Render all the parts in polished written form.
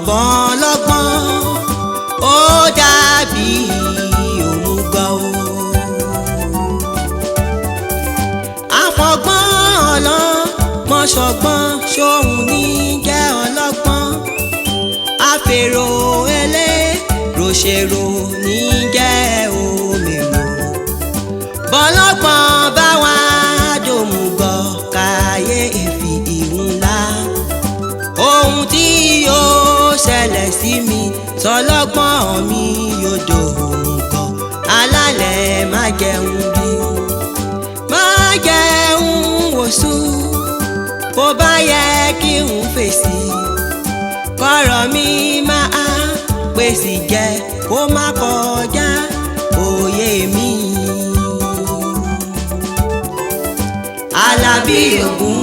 ọgbọ́n lọ́gbọ́n ó dàbí òmùgọ̀ o. àfọgbọ́n ọlọ́gbọ́n ṣọgbọ́n ṣóhun ní jẹ́ ọlọ́gbọ́n. àfèrò ẹlẹ́rọ̀ṣèrò ní jẹ́ òmèrò. bọ́lọ́gbọ́n bá wá dòmùgọ̀ kàyéfì ńlá. ohun tí yóò ṣẹlẹ̀ sí mi tọlọ́gbọ́n mi yóò dòmùgọ̀. alálẹ̀ má jẹun bí má jẹun wòsù. bó bá yẹ kí n fèsì kọ́rọ̀ mi máa pèsè jẹ kó má kọjá òye mi. Alábí Ògún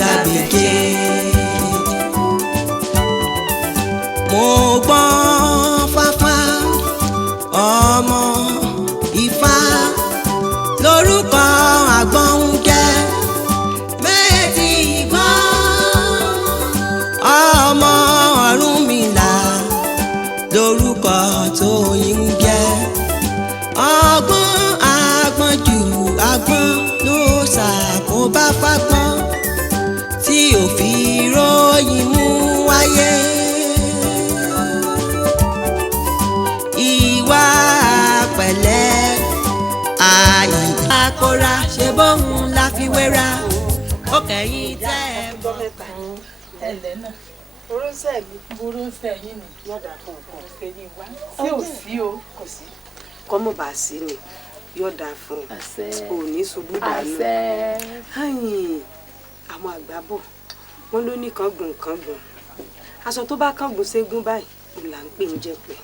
dàbíké. mo gbọ́n fáfá ọmọ Ifá lórúkọ àgbọ̀n ń jẹ́. méjì gbọ́n ọmọ Ọ̀rúnmìlà lórúkọ Tóyìn ń jẹ́. ọgbọ́n àgbọ̀n jù àgbọ̀n ló ṣàkóbá fágbọ́n tí ò fi ròyìn mú wáyé. ìwà pẹ̀lẹ́ àìkóra ṣe bóun la fi wéra. ó kẹ́yìn tẹ́ ẹ bọ́ mẹ́ta. ẹlẹ́ náà burúkú mi burúkú yìí ni yọ̀dà fún ọkàn ṣẹ́yìn wá sí ò sí o kò sí. kọ́mọ̀ bá sí ni yọ̀dà fún ò ní ṣubú dànù. àwọn àgbà bọ̀ wọ́n ló ní kángun kángun aṣọ tó bá kángun ségún báyìí ò là ń pè ń jẹ pé.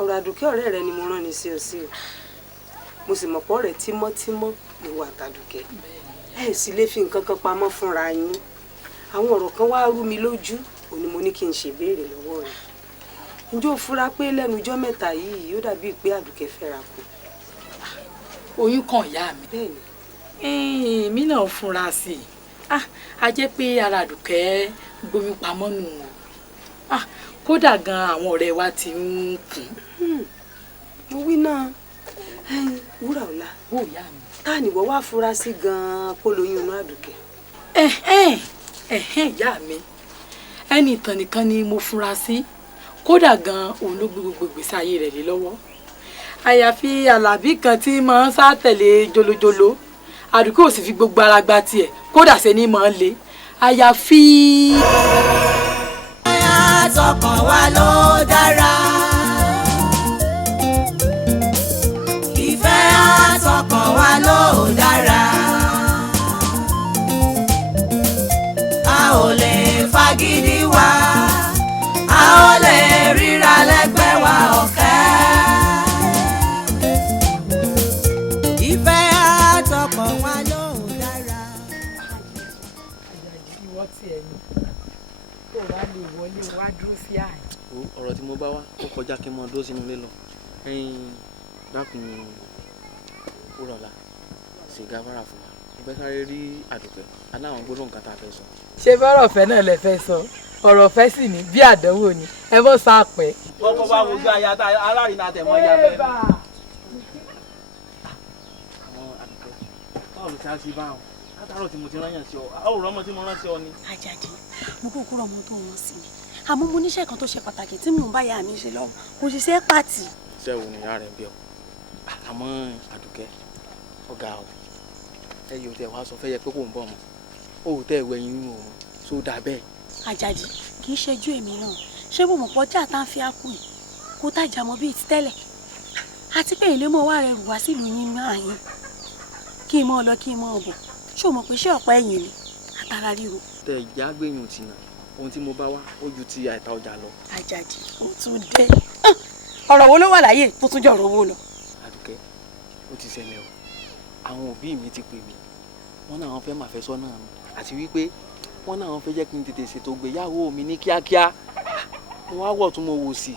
ọ̀rọ̀ Àdùkẹ́ ọ̀rẹ́ rẹ ni mo rán ni sí ọ sí o mo sì mọ̀ pọ̀ rẹ̀ tímọ́tímọ́ ni wà tàdùkẹ́ ẹ sì lè fi nǹkan kan pamọ́ fúnra yín. àwọn ọ̀rọ̀ kan wá rú mi lójú òní mo ní kí n ṣèbéèrè lọ́wọ́ rẹ̀. ǹjẹ́ o fura pé lẹ́nu ọjọ́ mẹ́ta yìí ó dàbí pé Àdùkẹ́ fẹ́ra kù. oyún kan ìyá mi. bẹ́ẹ̀ni. èmi náà fúnra sí i a jẹ́ pé ara Àdùkẹ́ gbomi pamọ́ nù o kódà gan àwọn ọ̀rẹ́ wa ti ń kùn. mo wí náà wúrà ọ̀la wò ìyá mi. ta ni wọ́n wá fura sí gan-an kó lóyún inú Àdùkẹ́. ìyá mi ẹni ìtàn nìkan ni mo fura sí kódà gan òun ló gbé gbogbo ìgbésí ayé rẹ̀ lé lọ́wọ́. àyàfi Àlàbí kan tí máa ń sá tẹ̀lé jolojolo Àdùkẹ́ ò sì fi gbogbo ara gba tiẹ̀ kódà ṣe ni máa ń le àyàfi. tọkàn wa ló dára. ìfẹ́ àtọkàn wa ló dára. a ò lè fagídí wa a ò lè ríra lẹ́gbẹ́ wa ọ̀kẹ́. ìfẹ́ àtọkàn wa ló dára. ìwọ tiẹ̀ ni tó wá lè wọlé wá dúró sí àyè. ọ̀rọ̀ tí mo bá wá ó kọjá kí n mọ dúró sínú ilé lọ. dákun Wúrọ̀lá ṣègá fara fún wa mo fẹ́ sáré rí Àdùkẹ́ aláwọn gbọ́dọ̀ nǹkan tá a fẹ́ sọ. ṣé bọ́rọ̀ ọ̀fẹ́ náà lẹ fẹ́ sọ ọ̀rọ̀ ọ̀fẹ́ sì ní bí àdánwò ni ẹ bọ́ sá pẹ́. kọ́kọ́ bá wojú aya tá alárinà tẹ̀mọ́ ya bẹ́ẹ̀. àwọn Àdùkẹ́ báwo ló ti á sí báwọn látàárọ̀ tí mo ti rán yàn sí ọ àwòrán ọmọ tí mo rán sí ọ ni. Àjàdí mo kó kúrò ọmọ tó wọn sí mi àmọ́ mo níṣẹ́ kan tó ṣe pàtàkì tí mò ń bá ìyá mi ṣe lọ́wọ́ kò sì ṣe é pàtì. iṣẹ́ wo ni ìyá rẹ̀ ń bí ọ àmọ́ Àdùkẹ́ ọ̀gá o ẹ yóò tẹ wá sọ fẹ́ yẹ pé kò ń bọ̀ mọ́ o ò tẹ ìwé yín nínú òun tó dà bẹ́ẹ̀. Àjàdí kì í ṣojú èmi náà ṣé bó mọ̀ pọ́jà tá ń fi ákù yìí kó tàjà mọ́ bíi ti tẹ́lẹ̀ àti pé ilé mọ́ wà rẹ̀ rù wá sílùú yín náà yín kí n mọ́ lọ kí n mọ́ bọ̀ ṣé o mọ̀ pé ṣé ọ̀pá ẹ̀yìn ni àtàrà ríro. tẹ ìjà gbẹ̀yìn tì náà ohun tí mo bá wá ó ju ti àìta ọjà lọ. Àjàdí ó tún dé ọ̀rọ̀ wo ló wà láyé tó tún jọ̀rọ̀ owó lọ. Àdùkẹ́ ó ti ṣẹlẹ̀ o àwọn òbí mi ti pè mí wọ́n náà wọ́n fẹ́ máa fẹ́ sọ́nà mi àti wípé wọ́n náà wọ́n fẹ́ jẹ́ kí n tètè ṣètò ìgbéyàwó mi ní kíákíá mo wá wọ̀ tún mo wò sí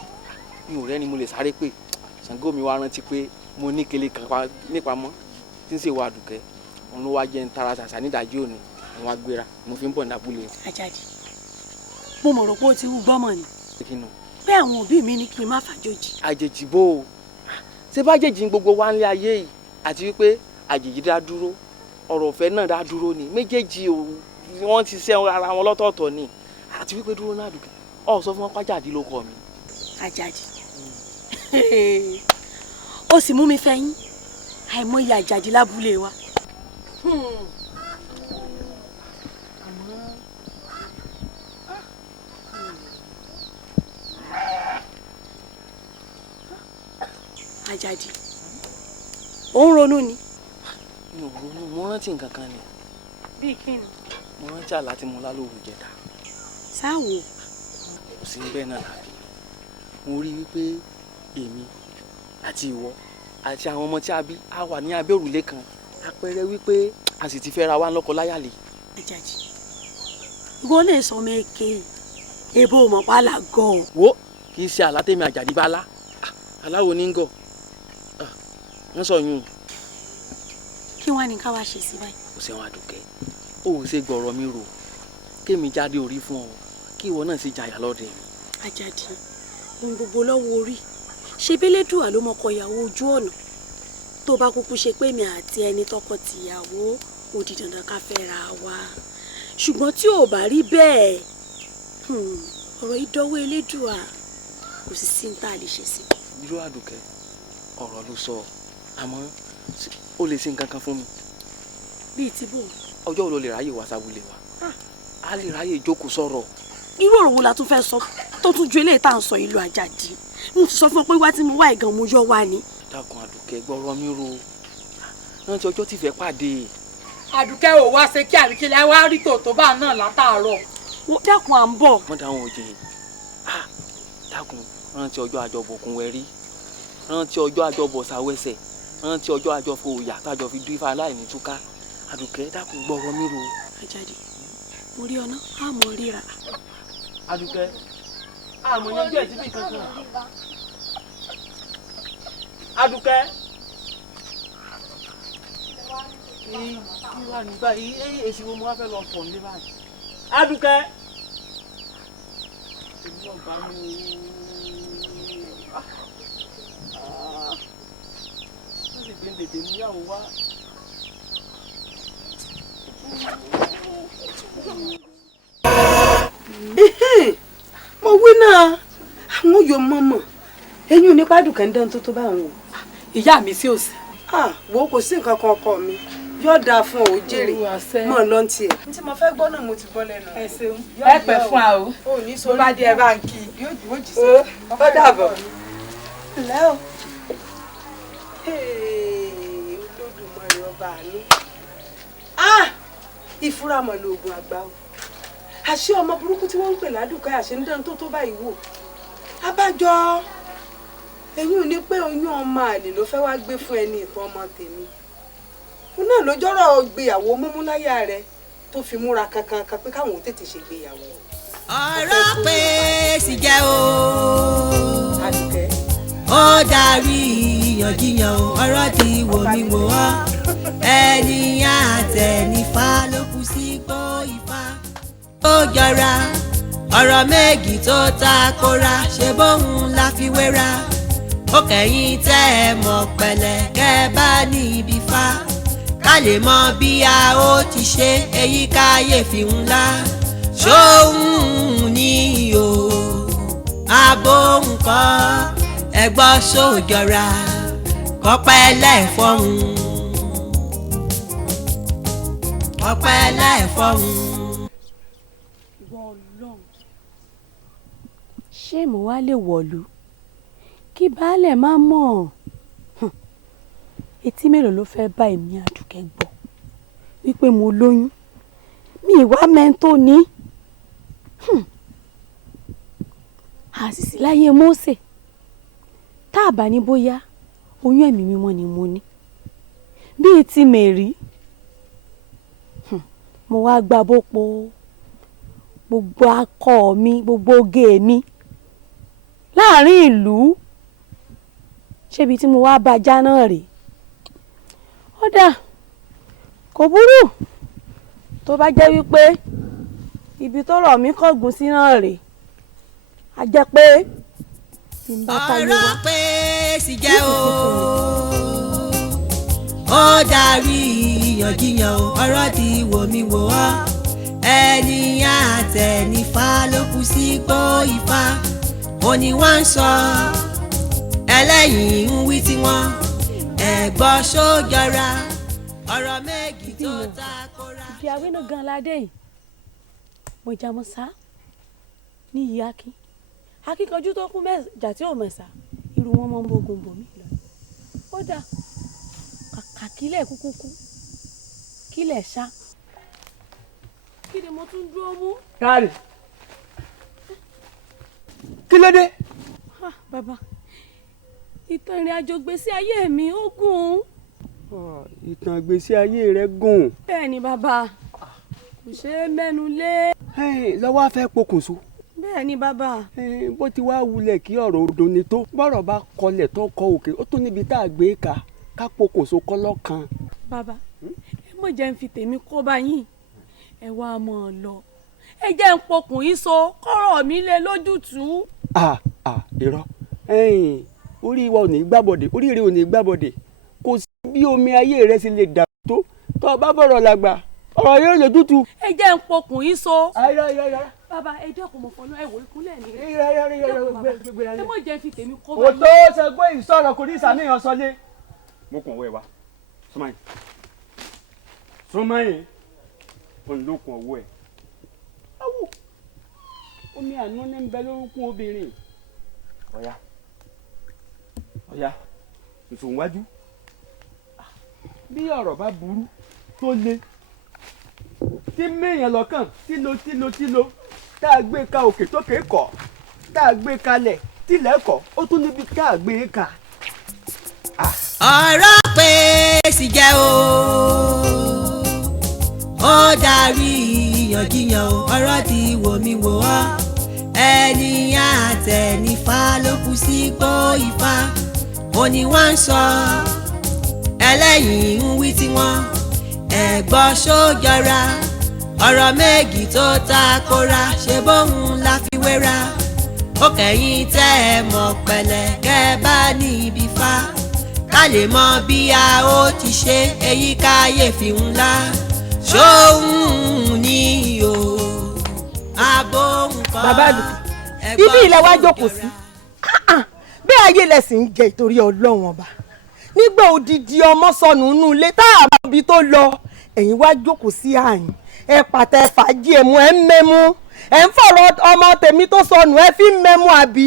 mi ò rẹ́ni mo lè sáré pè Ṣàngó mi wá rántí pé mo ní kele kan nípamọ́ tí ń ṣèwọ Àdùkẹ́ òun ló wá jẹ́ ń tara ṣàṣà nídàájí òní mo wá gbéra mo fi ń bọ̀ ní abúlé. Àjàdí mo mọ̀ rò pé ó ti wú gbọ́mọ̀ ni pé àwọn òbí mi ní kí n má fàjòjì. àjèjì bò ó ṣé bá jèjì gbogbo wa ń lé ayé yìí àti wípé àjèjì dá dúró ọ̀rọ̀ ọ̀fẹ́ náà dá dúró ni méjèèjì wọ́n ti ṣe ara wọn lọ́tọ̀ọ̀tọ̀ ni àti wípé dúró náà dùkẹ́ ọ̀ sọ fún wọn pàjáde ló kọ mi. Àjàdí ó sì mú mi fẹ́yìn àìmọye Àjàdí lábúlé wa. Àjàdí ó ń ronú ni. mi ò ronú mo rántí nǹkan kan ni. bíi kí ni. mo rántí àlá tí mo lá lóru jẹta. sáwo. kò sí bẹ́ẹ̀ náà láti mo rí wípé èmi àti ìwọ àti àwọn ọmọ tí a bí a wà ní abẹ́ òrùlé kan àpẹẹrẹ wípé a sì ti fẹ́ ra wa lọ́kọ láyàlè. Àjàdí ìwọ lè sọ mẹ́kẹ́ ebo mọ̀ pálá gan. wo kì í ṣe àlá tèmi Àjàdí bá lá aláwo ní gọ̀ wọ́n sọ yún un. kí wàá ní ká wá ṣe sí báyìí. kò sẹ́wọ̀n Àdùkẹ́ ó ò ṣe gbọ̀rọ̀ mi rò kémi jáde orí fún ọ kí ìwọ náà sì jàyà lọ́dẹ mi. Àjàdí ohun gbogbo lọ́wọ́ orí ṣe bẹ́lẹ́dùà ló mọkọ ìyàwó ojú ọ̀nà tó bá kúkú ṣe pé mi àti ẹni tọkọ tìyàwó ó di dandan ká fẹ́ ra wa ṣùgbọ́n tí ò bá rí bẹ́ẹ̀ ọ̀rọ̀ ìdánwò elédùà kò sì sí ní tá a lè ṣe sí. irú Àdùkẹ́ ọ̀rọ̀ ló sọ àmọ́ ó lè ṣe nǹkan kan fún mi. bíi ti bò. ọjọ́ wo ló lè ráyè wá sábúlé wa a lè ráyè jókòó sọ̀rọ̀. irú ọ̀rọ̀ wo la tún fẹ́ sọ tó tún ju eléyìí tá à ń sọ ìlú Àjàdí mo ti sọ fún ọ pé wá tí mo wá ìgàn mo yọ wá ni. dákun Àdùkẹ́ gbọ́rọ̀ mi ro rántí ọjọ́ tí ìfẹ́ pàdé. Àdùkẹ́ ò wá ṣe kí àríkílẹ̀ wá rí tòótọ́ bá náà látàárọ̀. dákun à ń bọ̀. wọ́n dáhùn òjì dákun rántí ọjọ́ àjọbọ̀kún wẹ̀rí rántí ọjọ́ àjọbọ̀ sàwẹ́sẹ̀ rántí ọjọ́ àjọfò òyà tájọ fi dúífà aláìní túká Àdùkẹ́ dákun gbọ́rọ̀ mi ro. Àjàdí mo rí ọ̀nà àmọ́ ríra. Àdùkẹ́ àmọ́ yanjú ẹ̀ síbi kankan. Àdùkẹ́ ìwà nígbà èsì wo mo wá fẹ́ lọ fọ̀ ní báyìí. Àdùkẹ́ èmi náà bá mi ó sì gbé tètè níyàwó wá. mo wí náà àwọn yóò mọ̀mọ́ ẹ̀yin ò ní pàdùkẹ́ ń dán tó bá wọn. ìyá mi sí òsì. wo kò sí nǹkan kan ọkọ mi yóò dáa fún ọ jèrè mọ lọ́ntì ẹ̀. tí mo fẹ́ gbọ́ náà mo ti gbọ́ lẹ́nu. ẹ ṣeun ẹ pẹ́ fún wa o bó bá di ẹ bá ń kí yóò jí sí. ó dàbọ̀. ǹlẹ́ o Olódùmarè ọba àánú ìfúra mọ̀ lóògùn àgbà o àṣé ọmọ burúkú tí wọ́n ń pè ládùúkẹ́ àṣẹ ń dán tó báyìí wò abájọ ẹ̀yin ò ní pé oyún ọmọ àlè ló fẹ́ wá gbé fún ẹni ìtàn ọmọ tèmi òun náà ló jọ́rọ̀ gbéyàwó múmúláyà rẹ tó fi múra kankan pé káwọn ò tètè ṣe gbéyàwó. ọ̀rọ̀ pé sì jẹ́ o Àdùkẹ́ ó darí ìyànjiyàn ọ̀rọ̀ ti wò mí wò ọ́ ẹni àtẹnifá ló kù sí gbọ́ ifá ó jọra ọ̀rọ̀ méjì tó takora ṣe bóun la fi wéra ó kẹ́yìn tẹ́ ẹ mọ̀ pẹ̀lẹ́ kẹ́ bá ní ibi fá ká lè mọ bí a ó ti ṣe èyí káyéfì ńlá ṣóhun ní o abo nǹkan ẹgbọ́ sójọra kọ́pẹ́ lẹ́fọ̀hún kọ́pẹ́ lẹ́fọ̀hún. ṣé mo wá lè wọ̀lú kí baálẹ̀ má mọ̀ etí mélòó ló fẹ́ bá èmi Àdùkẹ́ gbọ́ wípé mo lóyún mi ìwà mẹ́ńtò ní àṣìṣe láyé Mósè tá a bá ní bóyá oyún ẹ̀mí mímọ́ ni mo ní bíi ti Mèrí mo wá gba bópo gbogbo akọ mi gbogbo oge mi láàrin ìlú ṣébi tí mo wá bá já náà rèé ó dà kò burú tó bá jẹ́ wípé ibi tọ́rọ̀ mi kọ̀gùn sí náà rèé a jẹ́ pé tí n bá táyé wá. ọ̀rọ̀ pé sì jẹ́ o ó darí ìyànjiyàn o ọ̀rọ̀ ti wò mí wò ọ́ ẹni àtẹnifá ló kù sípò Ifá òní wọ́n ń sọ ẹlẹ́yìn ń wí tiwọn ẹ̀gbọ́n sójọra ọ̀rọ̀ méjì tó takora. ìfi awé náà gan ládé yìí mo jà mọ́ sá ní ìyá akíkanjú tó kún mẹ́jà tí ò mẹ́sà irú wọn mọ́ ń bógun bòmí lọ. ó dà kàkà kílẹ̀ kúkúkú kílẹ̀ ṣá kí ni mo tún dúró mú. káàdì kí ló dé. bàbá ìtàn ìrìn àjò gbèsè ayé mi ó gùn. ìtàn ìgbésí ayé rẹ gùn. bẹ́ẹ̀ ni bàbá kò ṣeé mẹ́nu lé. lọ́wọ́ fẹ́ pokùnso. bẹ́ẹ̀ ni bàbá. bó ti wá wulẹ̀ kí ọ̀rọ̀ odò ni tó bọ́rọ̀ bá kọlẹ̀ tó kọ òkè ó tún níbi tá a gbé ká pokùnso kọ́ lọ́kàn. bàbá ẹ mọ̀ jẹ́ ń fi tèmi kó bá yín ẹ wá mọ̀ ọ́ lọ ẹ jẹ́ ń pokùn yín so kọ́rọ̀ mi lé lójútùú. irọ́ orí wa ò ní gbàbọ̀dẹ̀ orí rẹ ò ní gbàbọ̀dẹ̀ kò sí bí omi ayé rẹ sì lè dà tó o bá fọ̀rọ̀ làgbà ọ̀rọ̀ yóò lójútùú. ẹ jẹ́ ń pokùn yín so. ayọ̀. bàbá ẹ dẹ́kun mọ̀ fọlọ́ ẹ wò ìkúnlẹ̀ ni. ẹ mọ̀ jẹ́ ń fi tèmi kó bá yín. òtó ṣẹgbẹ́ ìsọ̀rọ̀ kò ní ìsàmìyàn sọlé. mo kàn wẹ̀ wá súnmọ́yìn olùlókun ọwọ́ ẹ̀. omi àná ní ń bẹ lórúkún obìnrin. ọ̀yá tòṣò wájú. bí ọ̀rọ̀ bá burú tó le tí méèyàn lọ́kàn tílo tá a gbé ka òkè tókè kọ̀ tá a gbé kalẹ̀ tílẹ̀ kọ̀ ó tún níbi tá a gbé ka. ọ̀rọ̀ pé sì jẹ́ o ó darí ìyànjiyàn o ọ̀rọ̀ ti wò mí wò ọ́ ẹni àtẹnifá ló kù sípò Ifá òní wọ́n ń sọ ẹlẹ́yìn ń wí tiwọn ẹ̀gbọ́n sójọra ọ̀rọ̀ méjì tó takora ṣe bóun la fi wéra ó kẹ́yìn tẹ́ ẹ mọ̀ pẹ̀lẹ́ kẹ́ bá ní ibi fa ká lè mọ bí a ó ti ṣe èyí káyéfì ńlá ṣóhun ní o abóhun kan. bàbá àdùkú ibi ilẹ̀ wa jókòó sí bí ayé lẹ̀sìn ń jẹ ìtorí ọlọ́run ọba nígbà odidi ọmọ sọnù nínú ilé tá a mọ ibi tó lọ ẹ̀yin wá jókòó sí àyìn ẹ pàtẹ fàájì ẹ̀mú ẹ̀ ń mẹ́mú ẹ̀ ń fọ̀rọ̀ ọmọ tèmi tó sọnù ẹ fi ń mẹ́mú àbí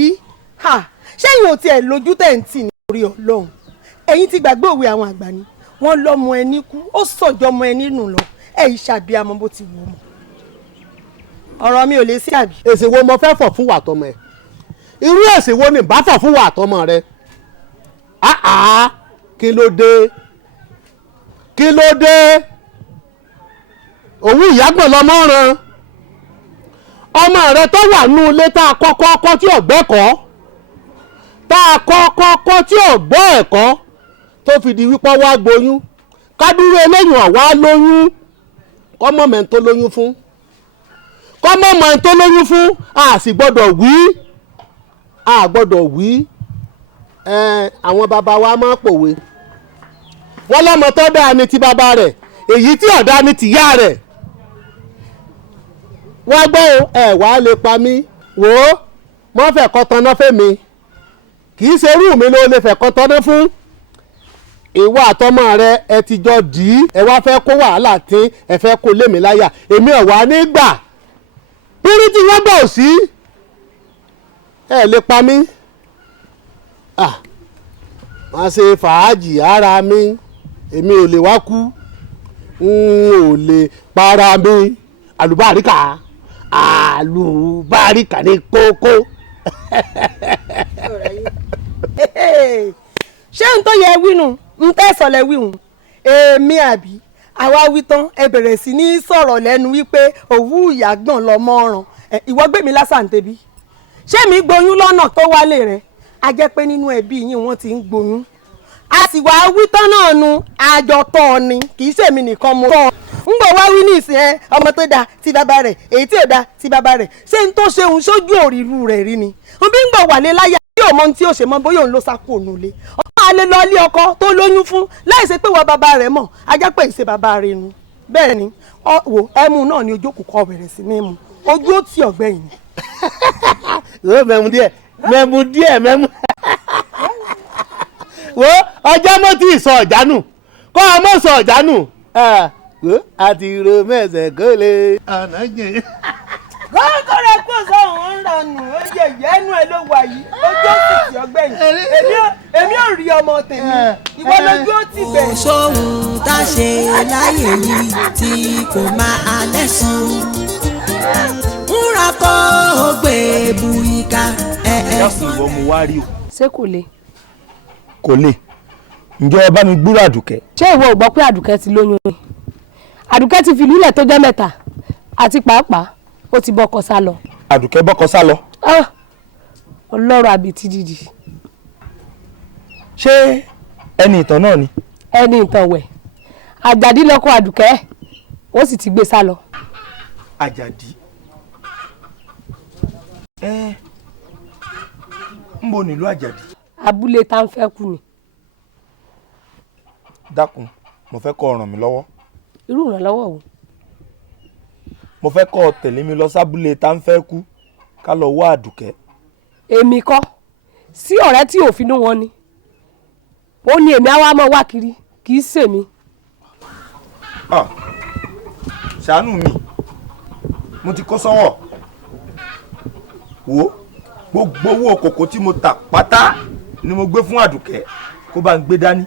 ṣẹ́yìn ò tiẹ̀ lójú tẹ̀ ń tì nítorí ọlọ́run ẹ̀yin ti gbàgbé òwe àwọn àgbà ni wọ́n lọ́mọ ẹni kú ó sọ̀jọ́ ọmọ ẹni nù lọ ẹ̀yin ṣàbíamọ bó ti wù ọ́ mọ́ ọ̀rọ̀ mi ò lè sí àbí. èsì wo mo fẹ́ fọ̀ fún wa tọmọ ẹ irú èsì wo ni bá fọ̀ fún wa tọmọ rẹ kí ló dé òun ìyàgbọ̀n lọmọ ràn ọmọ rẹ tó wà nù ilé tá a kọ́kọ́ kọ́ tí ọ̀gbẹ́ kọ́ tá a kọ́kọ́ kọ́ tí ọ̀gbọ́ ẹ̀kọ́ tó fi di wípé wá gboyún kádúró eléyìí ọ̀wá lóyún kọ́mọ̀ mẹ́ntó lóyún fún kọ́mọ̀ mẹ́ntó lóyún fún a sì gbọ́dọ̀ wí àwọn bàbá wa máa pòwe wọ́n lọ́mọ tó dáa ní ti bàbá rẹ̀ èyí tí ọ̀dá ní tìyá rẹ̀ wá gbọ́ wá lè pa mí wò ó mọ́ fẹ̀kọ́ tanná fẹ́mi kì í ṣe irú mi ló lè fẹ̀kọ́ tanná fún ìwọ àtọmọ rẹ ẹ ti jọ dì í ẹ wá fẹ́ kó wàhálà tí ẹ fẹ́ kó lé mi láyà èmi ò wá nígbà pírí tí wọ́n gbọ́ sí ẹ lè pa mí máa ṣe fàájì ara mi èmi ò lè wá kú n ò lè para mi àlùbáríkà ní kókó. ṣé n tó yẹ wínú n tẹ́sọ̀lẹ̀ wíhùn èmi àbí àwa wí tán ẹ bẹ̀rẹ̀ sí ní sọ̀rọ̀ lẹ́nu wípé òwú ìyàgbọ̀n lọ́mọ ọ̀ràn ìwọ gbé mi lásàǹtẹ̀bí ṣé mi gboyún lọ́nà tó wálé rẹ̀ a jẹ́ pé nínú ẹbí yín wọ́n ti ń gboyún a sì wá wí tán náà nu àjọtọ̀ ni kì í ṣèmi nìkan mo tọ́ ń gbọ́ wá wí ní ìsìn ẹ ọmọ tó da ti bàbá rẹ̀ èyí tí ò da ti bàbá rẹ̀ ṣé n tó ṣe òun sójú òrìrú rẹ̀ rí ni n bí ń gbọ́ wà lé láyà tí ò mọ ohun tí ò ṣe mọ bóyá òun ló sá kú òun lé ọmọ alẹ́ lọ ilé ọkọ tó lóyún fún láì ṣe pé wọ́n bàbá rẹ̀ mọ̀ ajá pé ìṣe bàbá rẹ̀ nu bẹ́ẹ̀ ni wò ẹmu náà ni ojú òkùnkọ bẹ̀rẹ̀ sí ní mu ojú ó ti ọ̀gbẹ́yìn ni. mẹ́mu díẹ̀ wo ọjọ́ mo ti sọ ọ̀jánù kọ́ ọ mọ̀ sọ ọ̀jánù àti ro mẹ́sẹ̀ kó lè àná jẹ. kọ́ńtò rẹ̀ kó sọ̀rọ̀ ń ranù ó yẹ ìyẹ́nu ẹ ló wà yìí ojú ó sì ti ọ̀gbẹ́yìn èmi ò rí ọmọ tèmi ìwọ lójú ó ti bẹ̀. sóhun tá a ṣe láyé yìí tí kò máa lẹ́sùn múra kó o gbé bu ìka dákun ìwọ mo wá rí o. ṣé kò le. kò lè ǹjẹ́ ẹ bá mi gbúrò àdùkẹ́. ṣé ìwọ ò gbọ́ pé àdùkẹ́ ti lóyún ni àdùkẹ́ ti fìlú ilẹ̀ tó jẹ́ mẹ́ta àti pàápàá ó ti bọ́kọ sá lọ. àdùkẹ́ bọ́kọ sá lọ. ọlọ́run àbí ti dìdì. ṣé ẹni ìtàn náà ni. ẹni ìtàn wẹ̀ àjàdí lọ́kọ àdùkẹ́ ó sì ti gbé sá lọ. àjàdí ń bo nílùú àjàdí. abúlé tá ń fẹ́ kú ni. dákun mo fẹ́ kó ràn mí lọ́wọ́. irú ìrànlọ́wọ́ wo. mo fẹ́ kó tẹ̀lé mi lọ sábúlé tá ń fẹ́ kú ká lọ wá àdùkẹ́. èmi kọ́ sí ọ̀rẹ́ tí òfin wọn ni ó ní èmi á wá mọ́ wá kiri kì í ṣèmi. ṣàánú mi mo ti kó sọ́wọ́ wo gbogbo owó kòkó tí mo tà pátá ni mo gbé fún àdùkẹ́ kó bá ń gbé dání.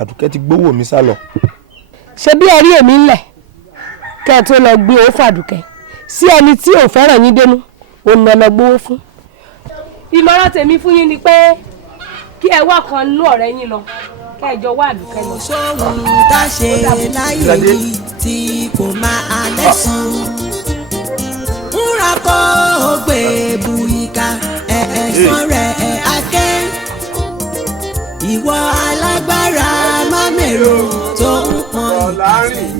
àdùkẹ́ ti gbówó mi sá lọ. ṣe bí ẹ rí èmi ńlẹ̀ kẹ́ ẹ tó lọ gbé owó fún àdùkẹ́ sí ẹni tí ò fẹ́ràn yín dénú òun lọ gbówó fún. ìmọ̀ràn tèmi fún yín ni pé kí ẹ wá kan nínú ọ̀rẹ́ yín lọ kẹ́ ẹ jọ wá àdùkẹ́ lọ. sóhun tá a ṣe láyé yìí tí kò máa lẹ́sùn múra kó o gbé bu ìka ẹ̀ẹ́sán rẹ̀ akẹ́ ìwọ alágbára má mèrò tó ń pọn ìpàsẹ̀.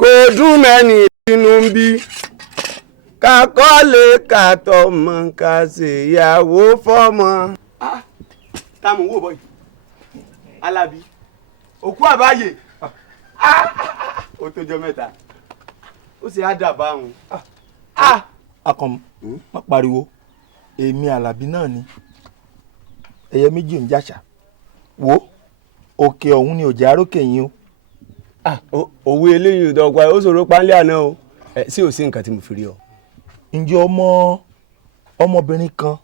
kò dùn mẹ́ni inú ń bí ká kọ́lé ká tọmọ ká ṣèyàwó fọ́mọ. táàmù wò bọ́ yìí alábí òkú àbáyé ó tójọ́ mẹ́ta ó sì á dà báwọn. akọ̀mù má pariwo èmi alábí náà ni ẹyẹ méjì ń jàṣà wo òkè ọ̀hún ni òjò arókè yín o. òwe eléyìí ìdọ́gba ó ṣòro pálí àná o sí ò sí nǹkan tí mo fi rí ọ. ǹjẹ́ ọmọbìnrin kan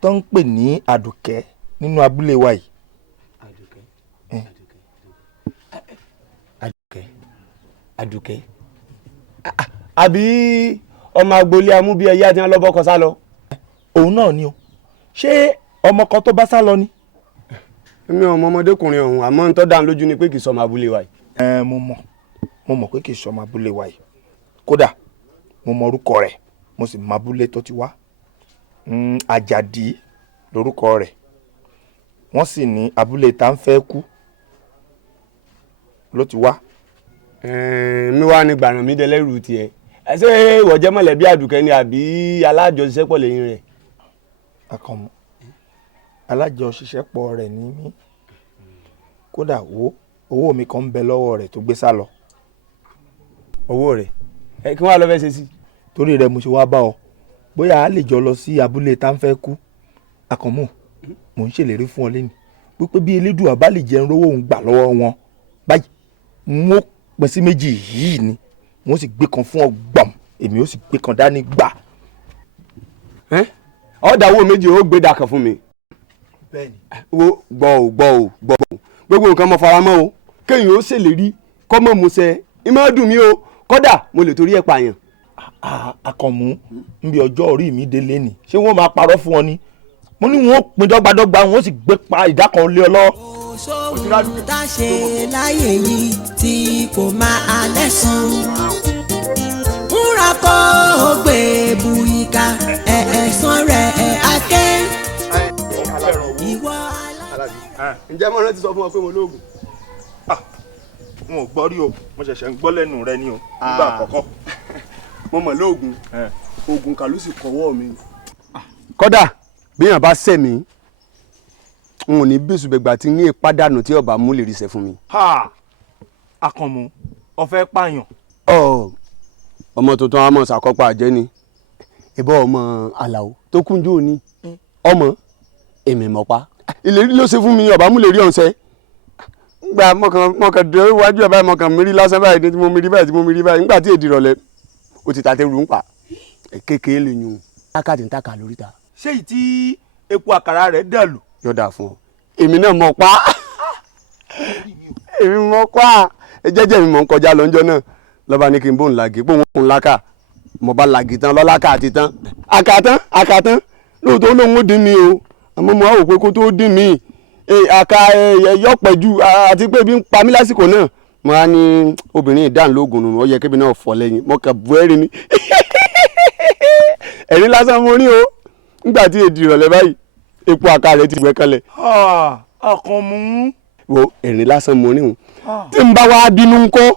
tó ń pè ní àdùkẹ́ nínú abúlé wa yìí. àdùkẹ́ àbí ọmọ agboolé amúbí ẹyẹ àti ọlọ́bọ̀kọ sá lọ. òun náà ni o ṣé ọmọ kan tó bá sá lọ ni. mi ò mọ ọmọdékùnrin ọ̀hún àmọ́ ń tọ́ dá lójú ni pé kì í sọmọ abúlé wa yìí. mo mọ̀ pé kì í sọmọ abúlé wa yìí kódà mo mọ orúkọ rẹ̀ mo sì mọ abúlé tó ti wá. àjàdí lórúkọ rẹ̀ wọ́n sì ní abúlé tá ń fẹ́ kú ló ti wá. mi wá ní gbàràn mi dẹlẹ́rù tiẹ̀ ṣé ìwọ jẹ́ mọ̀lẹ́bí àdùkẹ́ ni àbí alájọṣiṣẹ́pọ̀ lẹ́yìn rẹ̀. akọ̀mọ́ alájọṣiṣẹ́pọ̀ rẹ̀ ní mí kódà owó mi kan ń bẹ lọ́wọ́ rẹ̀ tó gbé sá lọ. owó rẹ̀ kí wọ́n á lọ fẹ́ ṣe sí. torí rẹ̀ mo ṣe wá bá ọ bóyá a lè jọ lọ sí abúlé tá ń fẹ́ kú. akọ̀mọ́ mò ń ṣèlérí fún ọ lẹ́nu wípé bí elédùà bá lè jẹun rówó òun gbà lọ́wọ́ wọn báyìí mo pín sí méjì yìí ni wọ́n sì gbé kan fún ọ gbàm èmi ó sì gbé kan dání gbà. ọ̀dà owó méjì ó gbé dàkàn fún mi. bẹ́ẹ̀ni. wo gbọ́ gbogbo nǹkan mo fara mọ́ o kéèyàn ó ṣèlérí kọ́ mọ́ musẹ̀ ìmọ̀ dùn mí o kódà mo lè torí ẹ̀ pààyàn. akànmú ń bí ọjọ́ orí mi délé ni ṣé wọ́n máa parọ́ fún ọ ni mo ní wọn ó pín dọ́gbadọ́gba wọn ó sì gbé pa ìdá kan lé ọ lọ. sóhun tá a ṣe láyé yìí tí kò máa lẹ́sùn múra kó o gbé bu ìka ẹ̀ẹ́sán rẹ̀ akẹ́ ìwọ ǹjẹ́ mo rántí sọ fún ọ pé mo lóògùn. n ò gbọ́ rí o mo ṣẹ̀ṣẹ̀ ń gbọ́ lẹ́nu rẹ ni o nígbà àkọ́kọ́. mo mọ̀ lóògùn oògùn kan ló sì kọ́wọ́ mi. kódà béèyàn bá ṣẹ̀ mí n ò ní bísù bẹ̀gbà tí ní ìpàdánù tí ọba mú lè ríṣẹ́ fún mi. Akànmú ọ̀fẹ́ pààyàn. ọmọ tuntun àmọ́ ṣàkópa àjẹ́ ni ìbọn ọmọ Àlàó tó kúnjú òní ọmọ èmi mọ̀ pa ìlérí ló ṣe fún mi ọba mú lè rí ọ̀sẹ̀ gba mọ̀kàn dé iwájú ẹ̀ báyìí mọ̀kàn mi rí lásán báyìí tí mo mi rí báyìí nígbà tí èdè ìrọ̀lẹ́ o ti tàtẹ́ rú ń pa kékeré lè yun tákàtì ń tàkà lórí ta. ṣé èyí tí epo àkàrà rẹ̀ dàlù. yọ̀dà fún ọ èmi náà mọ̀ pa èmi mọ̀ pa jẹ́jẹ́ mi mọ̀ ń kọjá lọ́njọ́ náà lọ́ba ní kí n bó ń lagi pé wọ́n kún lákà mo bá lagi tán lọ́lákà àti tán àkàtán lóòótọ́ olóhùn ó dín mi o àmọ́ mo á wò pé kó tó dín mi yọ̀pẹ̀jù àti pé bí ń pa mí lásìkò náà mo á ní obìnrin ìdánilógún nù ó yẹ kébi náà fọ́ lẹ́yìn mo kàn bú ẹ̀rín ni ẹ̀rín lásán mo rí o nígbà tí èdè ìrọ̀lẹ́ báyìí epo àká rẹ̀ ti gbẹ́ kalẹ̀. Àkànmú. wo ẹ̀rín lásán mo rí o tí n bá wá bínú ńkọ́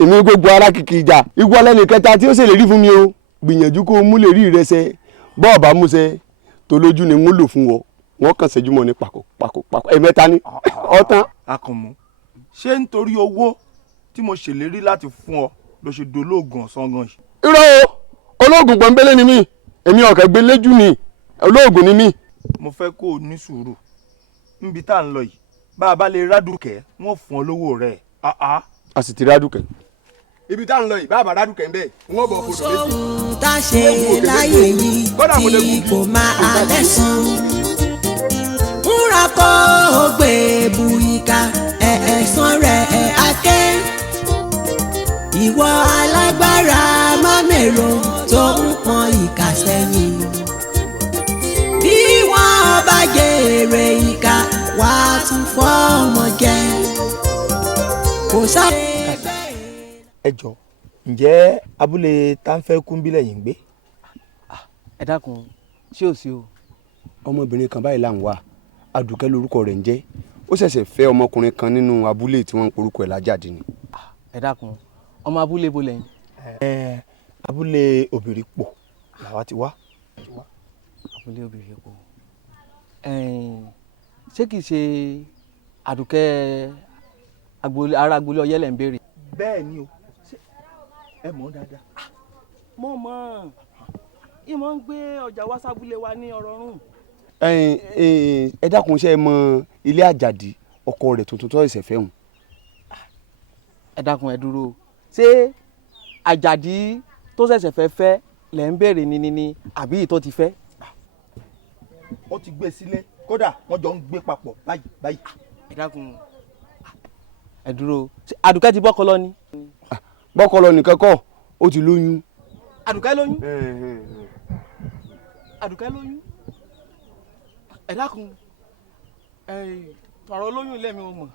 èmi gbogbo ara kìkì ìjà ìwọ lẹ́nu kẹta tí ó ṣèlérí fún mi o gbìyànjú kó o mú lè rí ìrẹsẹ̀ bọ́ọ̀ bá múṣẹ tó lójú ni wọ́n lò fún ọ wọ́n kàn ṣẹ́jú mọ́ ní pàkó ẹ̀mẹ́ta ní ọ̀tán. Akànmú ṣé nítorí owó tí mo ṣèlérí láti fún ọ ló ṣe dolóògùn ọ̀sán gan yìí. irọ́ o olóògùn pọ́nbélé ni mí èmi ọ̀kẹ́ gbé léjú ni olóògùn ni mí. mo fẹ́ kó o ní sùúrù níbi tá à ń lọ yìí bá a bá lè rádùkẹ́ wọ́n fún ọ lówó rẹ̀. a sì ti rádùkẹ́. ibi tá à ń lọ yìí bá a bá rádùkẹ́ ń bẹ́ẹ̀ wọ́n bọ̀ fòdò méjì. sóhun tá a ṣe láyé yìí tí kò máa lẹ́sàn. múra kó o gbé bu ìka ẹ̀ẹ̀sán rẹ̀ akẹ́. ìwọ alágbára má mèrò tó ń pọn ìka sẹ́yìn. bí wọ́n bá jèrè ìka wàá tún fọ́ọ̀mọ̀ jẹ. kò sáré. ẹ jọ ǹjẹ́ abúlé táǹfẹ́ kúńbílẹ̀ yìí ń gbé. ẹ dákun ṣé ò sí o. ọmọbìnrin kan báyìí là ń wá Àdùkẹ́ lórúkọ rẹ̀ ń jẹ́ ó ṣẹ̀ṣẹ̀ fẹ́ ọmọkùnrin kan nínú abúlé tí wọ́n ń porúkọ ẹ̀ lájàdí ni. ẹ dákun ọmọ abúlé bo lẹ́yìn. abúlé Òbìrìpò làwa ti wá. abúlé Òbìrìpò ṣé kìí ṣe Àdùkẹ́ ará agboolé Ọ̀yẹ́lẹ̀ ń béèrè. bẹ́ẹ̀ ni o ẹ mọ̀ dáadáa. mo mọ̀ ìmọ̀ ń gbé ọjà wá sábúlé wa ní Ọ̀rọ̀rùn. ẹ dákun ṣe é mọ ilé Àjàdí ọkọ rẹ̀ tuntun tó ẹsẹ̀ fẹ́ hùn. ẹ dákun ẹ dúró ṣé Àjàdí tó ṣẹ̀ṣẹ̀ fẹ́ lẹ̀ ń béèrè ni àbí ìtọ́ ti fẹ́. ó ti gbé sílẹ̀ kódà wọ́n jọ ń gbé papọ̀ báyìí. ẹ dákun ẹ dúró Àdùkẹ́ ti bọ́kọ lọ ni. bọ́kọ lọ nìkan kọ́ ó ti lóyún. Àdùkẹ́ lóyún. Àdùkẹ́ lóyún. ẹ dákun tọ̀rọ̀ lóyún lẹ́mi ò mọ̀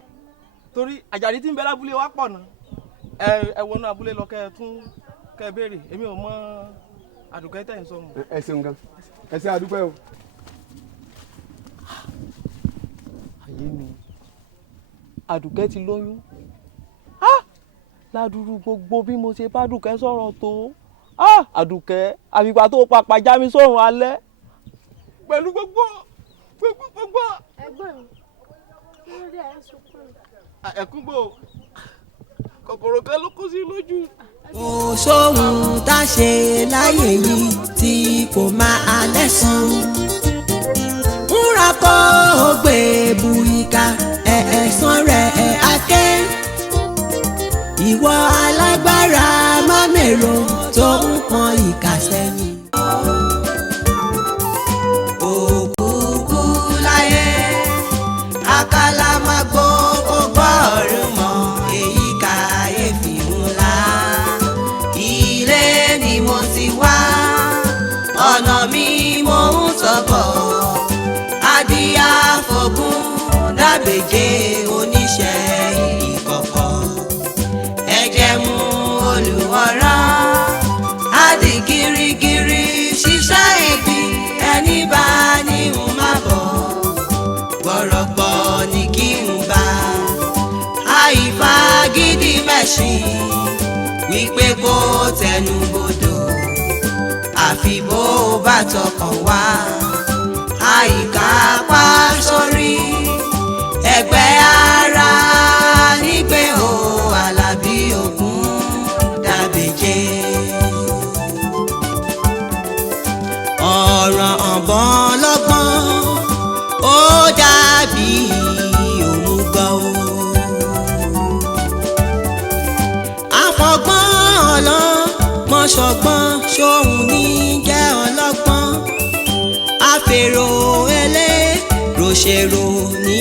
torí Àjàdí tí ń bẹ lábúlé wa pọ̀ náà ẹ wọnú abúlé lọ kẹ́ ẹ tún kẹ́ ẹ béèrè èmi ò mọ Àdùkẹ́ tẹ̀ ń sọ mọ́. ẹ ṣeun gan ẹ ṣe àdúpẹ́ o. ayé mi Àdùkẹ́ ti lóyún ládùúrú gbogbo bí mo ṣe bá Àdùkẹ́ sọ̀rọ̀ tó Àdùkẹ́ àfìgbà tó papà já mi sọ̀rùn alẹ́ pẹ̀lú gbogbo. ẹ̀gbọ́n mi lórí ẹ̀ ń sunkún. ẹ̀kún gbò kòkòrò kan ló kó sí lójú. kò sóhun tá a ṣe láyé yìí tí kò máa lẹ́sàn. múra kó o gbé bu ìka ẹ̀ẹ̀sán rẹ̀ akẹ́. ìwọ alágbára má mèrò tó ń pọn ìka sẹ́yìn. òkùnkùn láyé àkàlà máa gbọ́ gbọ́ ọ̀run mọ́ èyí kàyéfì ńlá. ilé ni mo ti wá ọ̀nà mi mo ń sọ̀bọ̀ adìyà fògùn dábèjé oníṣẹ́ ìkọ̀kọ̀ ẹ̀jẹ̀ mú olùwọ́rọ́ adì girigiri ṣiṣẹ́ ibi ẹni bá ní n má bọ̀ gbọ̀rọ̀gbọ̀ ni kí n bá àìfagídí fẹ́lẹ́ṣin wípé kó tẹnu bodò àfi bó bá tọkàn wá àyíká pa sórí ẹgbẹ́ ara nígbè o Àlàbí Ògún dàbèjé. ọ̀rọ̀ ọ̀bọ̀n lọ́gbọ́n ó dàbí òmùgọ̀ o. àfọ̀gbọ́n ọlọ́mọṣọ̀gbọ́n ṣóhun ní jẹ́ ọlọ́gbọ́n àfèrò ẹlẹ́rọ̀ṣèrò ní